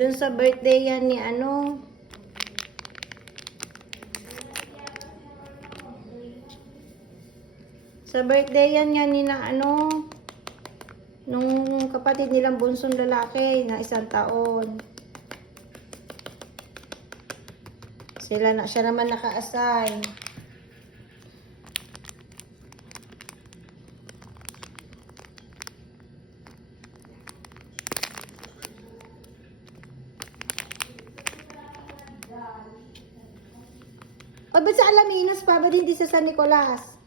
Dun sa birthday yan ni ano. Sa birthday yan ni na ano. Nung kapatid nilang bunsong lalaki na 1 taon. Siya naman naka-assign. O, ba't sa Alaminos pa? Ba't hindi sa San Nicolas?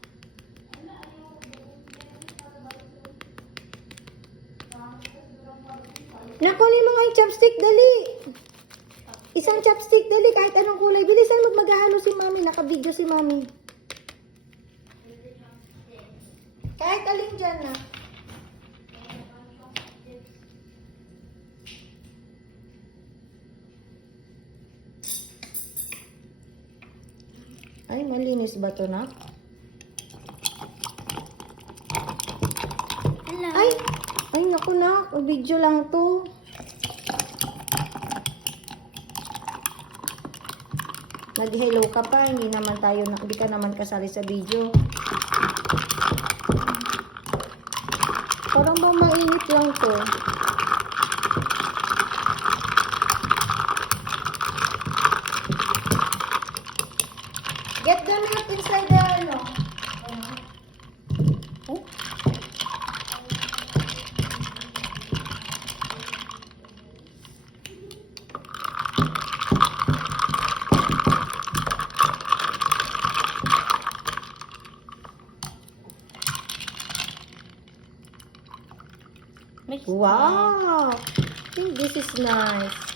Nakunin mo nga yung chopstick, dali. Isang chopstick, dali. Kahit anong kulay. Bilisan mo maghahalo si mami. Naka-video si mami. Kahit alin dyan na. Ay, malinis ba to na? Hello. Ay, naku na. Video lang to. Nag-hello ka pa. Hindi ka naman kasali sa video. Parang ba mainit lang to? Get the milk inside the ano. Oh. Wow! I think this is nice.